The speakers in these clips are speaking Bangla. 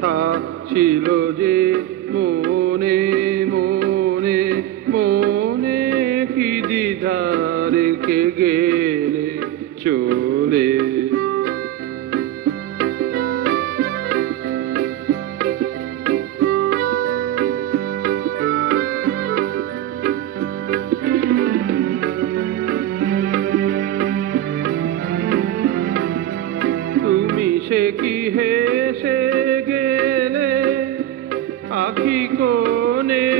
কথা ছিল যে মনে মনে মনে কি দ্বিধা রেখে গেলে চলে? সে কি হেসে আখি কোণে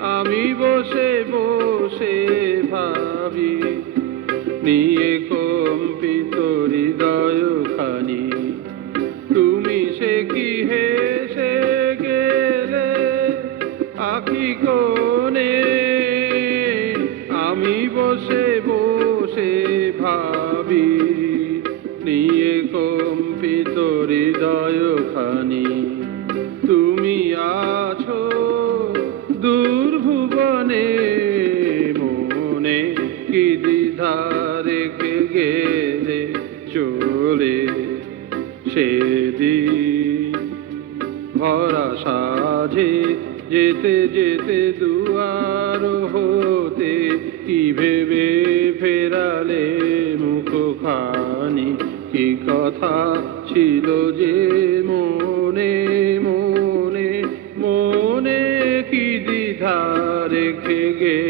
আমি বসে বসে ভাবি। নিয়ে কম্পিত হৃদয় খানি। তুমি সে কি হেসে গেলে? আখি কোণে আমি বসে বসে ভাবি। নিয়ে কম্পিত হৃদয় খানি। কি দ্বিধা রেখে গেলে চলে সেদিন? ভরা সাঝে যেতে যেতে দুয়ার হতে কি ভেবে ফেরালে মুখ খানি কি কথা ছিল যে মনে মনে মনে কি দ্বিধা রেখে গেলে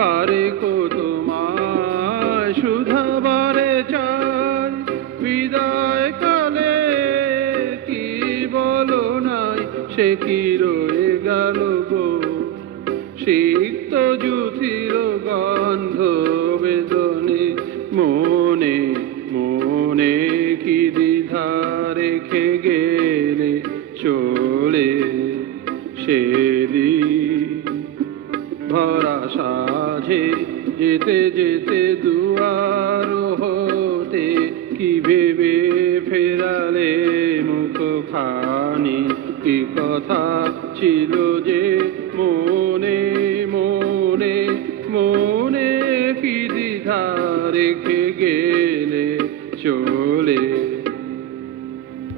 বারে কত মায় সুধাবারে চায় বিদায় কালে কি বলো নাই? সে কি রয়ে গেল গো? সিক্ত জুথির গন্ধ বেদনে, মনে মনে কি দ্বিধা রেখে গেলে চলে ভরা সাঝে যেতে যেতে দুয়ার হতে কি ভেবে ফেরালে মুখ খানি কি কথা ছিল যে মনে মনে মনে কি দ্বিধা রেখে গেলে চলে